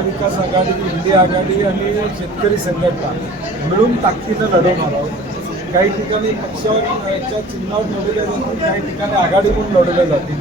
महाविकास आघाडी India आघाडी आणि शेतकरी संघटना मिळून ताकदीनं लढवणार आहोत. काही ठिकाणी पक्षावर याच्या चिन्हावर लढवल्या जातील काही ठिकाणी आघाडी म्हणून लढवल्या जातील.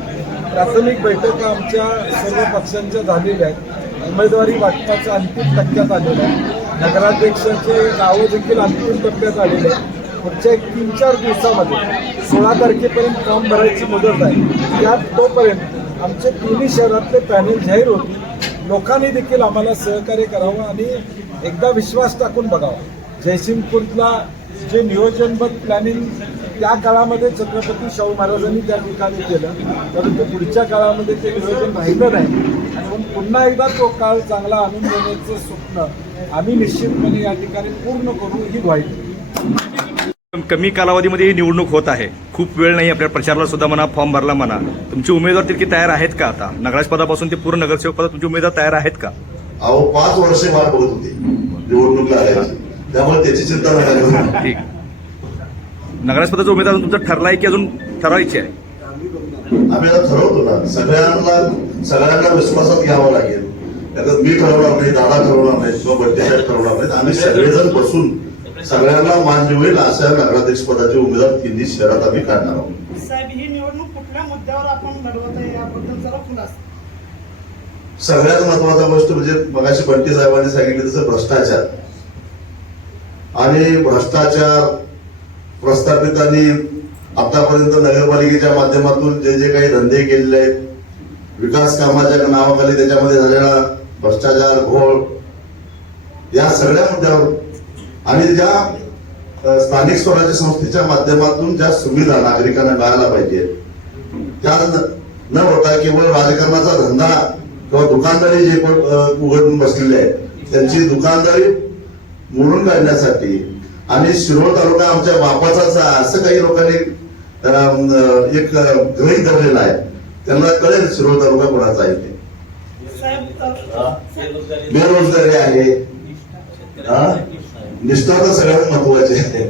प्राथमिक बैठका आमच्या सर्व पक्षांच्या झालेल्या आहेत. उमेदवारी वाटपाचा अंतिम टप्प्यात आलेला आहे. नगराध्यक्षाचे नावं देखील अंतिम टप्प्यात आलेले आहे पुढच्या एक तीन चार दिवसामध्ये सोळा तारखेपर्यंत फॉर्म भरायची मुदत आहे. त्यात तोपर्यंत आमचे तिन्ही शहरातले पॅनेल जाहीर होतील. लोकांनी देखील आम्हाला सहकार्य करावं आणि एकदा विश्वास टाकून बघावा. जयसिंगपूरला जे नियोजनबद्ध प्लॅनिंग त्या काळामध्ये छत्रपती शाहू महाराजांनी त्या ठिकाणी केलं परंतु पुढच्या काळामध्ये ते नियोजन राहिलं नाही. म्हणून पुन्हा एकदा तो काळ चांगला आणून देण्याचं स्वप्न आम्ही निश्चितपणे या ठिकाणी पूर्ण करू ही व्हायची कमी कालावधीमध्ये ही निवडणूक होत आहे. खूप वेळ नाही आपल्या प्रचाराला सुद्धा म्हणा फॉर्म भरला म्हणा. तुमचे उमेदवार तितके तयार आहेत का आता? नगराज पदापासून ते पूर्ण नगरसेवक पदा तुमचे उमेदवार तयार आहेत का? अहो पाच वर्षे वाट बघत होती. निवडणूक त्यामुळे त्याची चिंता नाही ठीक. नगराज पदाचा उमेदवार तुमचा ठरलाय की अजून ठरवायचे आहे? आम्ही आता ठरवतो ना. सगळ्यांना सगळ्यांना विश्वासात घ्यावं लागेल. मी ठरवणार नाही दादा ठरवणार नाही किंवा बड्डे ठरवणार नाहीत. आम्ही सगळेजण बसून सगळ्यांना मान्य होईल अशा नगराध्यक्ष पदाचे उमेदवार तिन्ही शहरात आम्ही काढणार आहोत. साहेब ही निवडणूक कुठल्या मुद्द्यावर आपण लढवत आहे याबद्दल जरा खुलास सगळ्यात महत्त्वाचा गोष्ट म्हणजे मगाशी बंटी साहेबांनी सांगितलं तसं भ्रष्टाचार. आणि भ्रष्टाचार प्रस्थापितांनी आतापर्यंत नगरपालिकेच्या माध्यमातून जे जे काही धंदे केलेले आहेत विकास कामाच्या नावाखाली त्याच्यामध्ये झालेला भ्रष्टाचार घोळ या सगळ्या मुद्द्यावर आणि ज्या स्थानिक स्वराज्य संस्थेच्या माध्यमातून ज्या सुविधा नागरिकांना मिळायला पाहिजे त्या न- होता केवळ राजकारणाचा धंदा किंवा दुकानदारी जे उघडून बसलेले आहेत त्यांची दुकानदारी मोडून काढण्यासाठी आणि शिरोळ तालुका आमच्या बापाचाच आहे, असं काही लोकांनी एक गृहीत धरलेला आहे. त्यांना कळेल शिरोळ तालुका कोणाचा आहे ते. बेरोजगारी. आहे. हा? निष्ठा तर सगळ्यात महत्वाची. आहे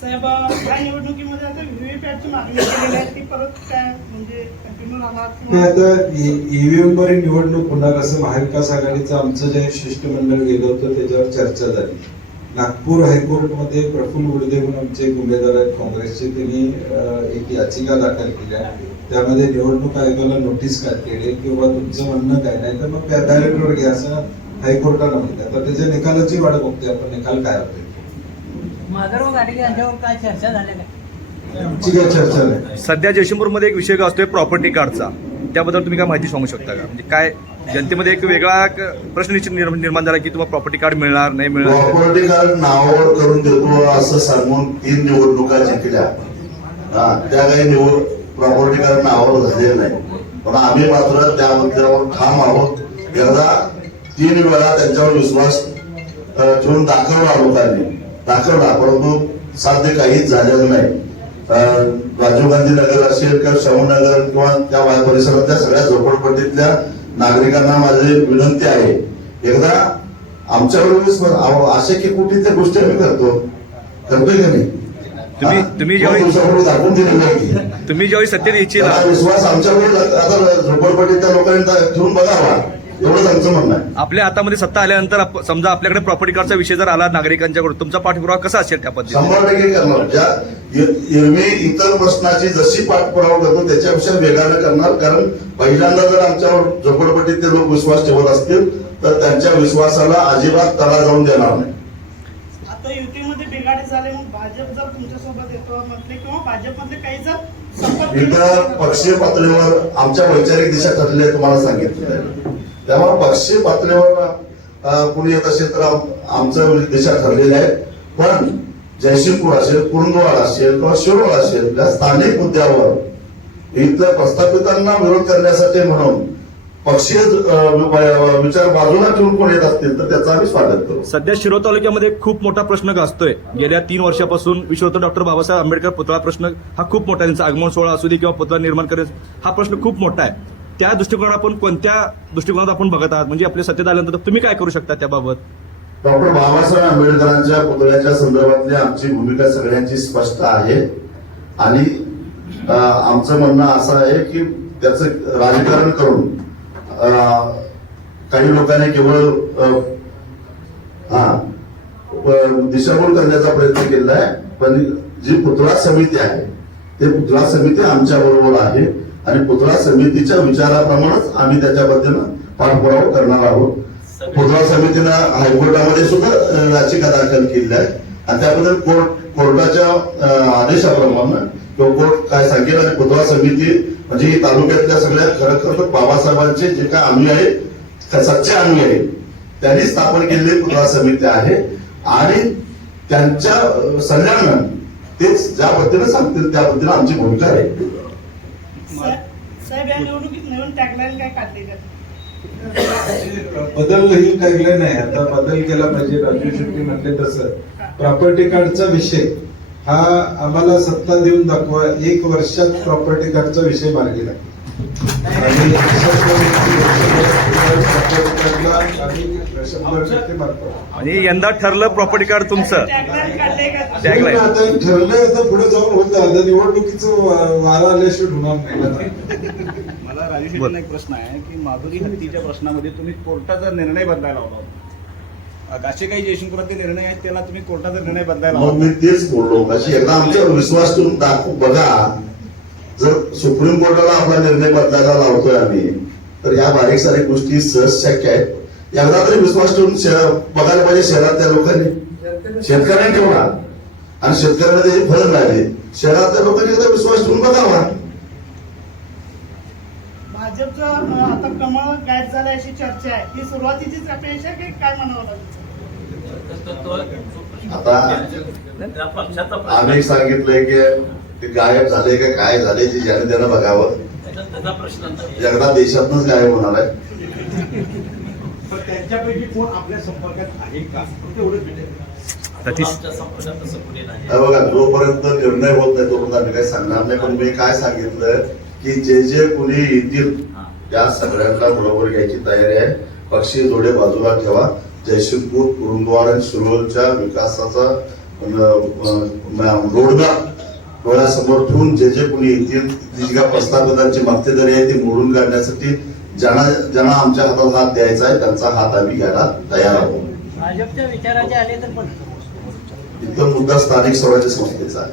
साहेब अ, या निवडणुकीमध्ये आता व्हीव्हीपॅटची मागणी केलेली आहे ती परत काय म्हणजे कंटिन्यू राहणार नाही किंवा आता ईव्हीएम वर निवडणूक होणार असं महाविकास आघाडीचं आमचं जे शिष्टमंडळ गेलं होतं त्याच्यावर चर्चा झाली. नागपूर हायकोर्टमध्ये प्रफुल्ल गुरुदेव म्हणून आमचे एक उमेदवार आहेत काँग्रेसचे त्यांनी एक याचिका दाखल केल्या त्यामध्ये निवडणूक आयोगाला नोटीस काढलेली किंवा तुमचं म्हणणं काय नाही तर मग बॅलेटवर घ्या असं हायकोर्टानं म्हटलं तर त्याच्या निकालाची वाट बघतोय आपण. निकाल काय होते माधवराव गाडगे यांच्यावर काय चर्चा काय आमची काय चर्चा नाही. सध्या जयशंपूरमध्ये एक विषय असतोय प्रॉपर्टी कार्डचा त्याबद्दल तुम्ही काय माहिती सांगू शकता का? म्हणजे काय जनतेमध्ये एक वेगळा प्रश्न निश्चित निर्म- निर्माण झाला की तुम्हाला प्रॉपर्टी कार्ड मिळणार नाही मिळणार प्रॉपर्टी कार्ड नावावर करून देतो असं सांगून तीन निवडणुका जिंकल्या. हा त्या काही निवड प्रॉपर्टी कार्ड नावावर झालेलं नाही. पण आम्ही मात्र त्या मुद्द्यावर ठाम आहोत. एकदा तीन वेळा त्यांच्यावर विश्वास ठेवून दाखवला लोकांनी. दाखवला परंतु साध्य काहीच झालेलं नाही. राजीव गांधी नगर असेल किंवा शाहू नगर किंवा त्या परिसरातल्या सगळ्या झोपडपट्टीतल्या नागरिकांना माझी विनंती आहे. एकदा आमच्यावर विश्वास अहो, अशक्य कुठे गोष्टी आम्ही करतो. करतोय का नाही तुम्ही-? तुम्ही ज्यावेळी- दाखवून दिलेलं की. तुम्ही ज्यावेळी सत्तेत इच्छिला त्याचा विश्वास आमच्यावर आता झोपडपट्टीतल्या लोकांनी ठेवून बघावा. म्हणणं आहे. आपल्या हातामध्ये सत्ता आल्यानंतर आप- समजा आपल्याकडे प्रॉपर्टी कार्डचा विषय जर आला नागरिकांच्याकडून तुमचा पाठपुरावा कसा असेल त्या पद्धतीने? शंभर टक्के करणार. ज्या एरवी इतर प्रश्नाची जशी पाठपुरावा करतो त्याच्यापेक्षा वेगानं करणार. कारण पहिल्यांदा जर आमच्यावर झोपडपट्टीतले लोक विश्वास ठेवत असतील तर त्यांच्या विश्वासाला अजिबात तडा जाऊन देणार नाही. आता युतीमध्ये बिघाडी झाले मग भाजप जर तुमच्यासोबत येतो म्हटले किंवा भाजपमधले काही जर संपर्क इथं पक्षीय पातळीवर आमच्या वैचारिक दिशा आहेत तुम्हाला सांगितलं. त्यामुळे पक्षीय पातळीवर कुणी येत असेल तर आमचं म्हणजे दिशा ठरलेली आहे. पण जयसिंगपूर असेल कुरुंदवाड असेल किंवा शिरोळ असेल या स्थानिक मुद्द्यावर इथल्या प्रस्थापितांना विरोध करण्यासाठी म्हणून पक्षीय विचार बाजूला ठेवून कोण येत असतील तर त्याचं आम्ही स्वागत करू. सध्या शिरो तालुक्यामध्ये खूप मोठा प्रश्न गाजतोय. गेल्या तीन वर्षापासून विश्वरत्न डॉक्टर बाबासाहेब आंबेडकर पुतळा प्रश्न हा खूप मोठा त्यांचा आगमन सोहळा असू दे किंवा पुतळा निर्माण करण्याचा हा प्रश्न खूप मोठा आहे. त्या दृष्टिकोनात आपण कोणत्या दृष्टिकोनात आपण बघत आहात? म्हणजे आपल्या सत्तेत आल्यानंतर तुम्ही काय करू शकता त्याबाबत? डॉक्टर बाबासाहेब आंबेडकरांच्या पुतळ्याच्या संदर्भातली आमची भूमिका सगळ्यांची स्पष्ट आहे. आणि आमचं म्हणणं असं आहे की त्याचं राजकारण करून काही लोकांनी केवळ हा दिशाभूल करण्याचा प्रयत्न केला आहे पण जी पुतळा समिती आहे ते पुतळा समिती आमच्या बरोबर आहे. आणि पुतळा समितीच्या विचाराप्रमाणेच आम्ही त्याच्या पद्धतीनं पाठपुरावा करणार आहोत. पुतळा समितीनं हायकोर्टामध्ये सुद्धा याचिका दाखल केली आहे. आणि त्याबद्दल कोर्ट कोर्टाच्या आदेशाप्रमाणे किंवा कोर्ट काय सांगेल आणि पुतळा समिती म्हणजे तालुक्यातल्या सगळ्या खरं खरं तर बाबासाहेबांचे जे काय आम्ही आहे सच्चे आम्ही आहे त्यांनी स्थापन केलेली पुतळा समिती आहे. आणि त्यांच्या सल्ल्यानं तेच ज्या पद्धतीनं सांगतील त्या पद्धतीनं आमची भूमिका आहे. साहेब या निवडणुकीत नवीन टॅगलाईन काय काढली का? बदल ही टॅगलाईन आहे. आता बदल केला पाहिजे राजू शेट्टी म्हणले तसं. प्रॉपर्टी कार्डचा विषय. हा आम्हाला सत्ता देऊन दाखवा. एक वर्षात प्रॉपर्टी कार्डचा विषय मार्गी लागेल आणि यंदा ठरलं प्रॉपर्टी कार्ड तुमचं. Tagline. आता ठरलंय आता पुढे जाऊन होतं. आता निवडणुकीचं वारा आल्याशिवाय होणार नाही मला राजू शेट्टींना एक प्रश्न आहे की माधुरी हत्तीच्या प्रश्नामध्ये तुम्ही कोर्टाचा निर्णय बदलायला लावला होता. असे काही जयशंकराचे निर्णय आहेत त्याला तुम्ही कोर्टाचा निर्णय बदलायला मग मी तेच बोललो. अशी एकदा आमच्यावर विश्वास ठेवून दाखवू बघा. जर सुप्रीम कोर्टाला आपला निर्णय बदलायला लावतोय आम्ही तर या बारीक सारीक गोष्टी सहज शक्य आहेत. एकदा तरी विश्वास ठेवून बघायला पाहिजे शहरातल्या लोकांनी. शेतकऱ्यांनी ठेवला आणि शेतकऱ्यांना त्याची फळ मिळाली. शहरातल्या लोकांनी एकदा विश्वास ठेवून बघावा. भाजपचं आता कमळ गायब झालं अशी चर्चा आहे. ही सुरुवातीचीच अपेक्षा की काय म्हणावं लागेल आता आम्ही सांगितलंय की ते गायब झाले का काय झाले ते ज्याने त्यानं बघावं. एकदा देशातनच गायब होणार आहे. तर त्यांच्यापैकी कोण आपल्या संपर्कात आहे का? बघा जोपर्यंत निर्णय होत नाही तोपर्यंत आम्ही काही सांगणार नाही. पण मी काय सांगितलं की जे जे कोणी येतील त्या सगळ्यांना बरोबर घ्यायची तयारी आहे. पक्षी जोडे बाजूला ठेवा. जयसिंगपूर कुरुंदवाड आणि सुरोलच्या विकासाचा रोडमॅप डोळ्यासमोर ठेवून जे जे कोणी येतील जी काय प्रस्थापितांची मक्तेदारी आहे ती मोडून काढण्यासाठी ज्यांना ज्यांना आमच्या हातात हात द्यायचा आहे त्यांचा हात आम्ही घ्यायला तयार आहोत. भाजपच्या विचाराचे आले तर पण इथं मुद्दा स्थानिक स्वराज्य संस्थेचा आहे.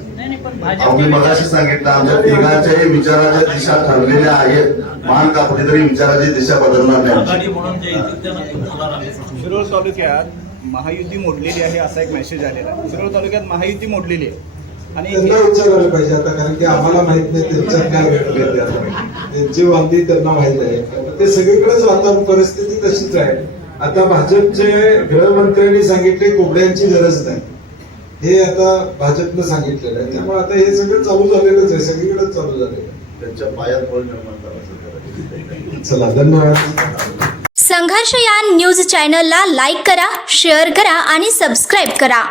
मी मगाशी सांगितलं आमच्या तिघांच्याही विचाराच्या दिशा ठरलेल्या आहेत. मान कापली तरी विचाराची दिशा बदलणार नाही. शिरोळ तालुक्यात महायुती मोडलेली आहे असा एक मेसेज आलेला आहे. शिरोळ तालुक्यात महायुती मोडलेली आहे. आणि त्यांना विचारायला पाहिजे आता कारण की आम्हाला माहीत नाही त्यांच्यात काय आता. त्यांची वांदी त्यांना माहीत आहे. ते सगळीकडेच वातावरण परिस्थिती तशीच आहे. आता भाजपचे गृहमंत्र्यांनी सांगितले कोबड्यांची गरज नाही. हे आता भाजपनं सांगितलेलं आहे. त्यामुळे आता हे सगळं चालू झालेलंच आहे. सगळीकडेच चालू झालेलं आहे. त्यांच्या पायात बळ निर्माण करायचं चला धन्यवाद. संघर्ष या न्यूज चॅनलला लाईक करा शेअर करा आणि सबस्क्राईब करा.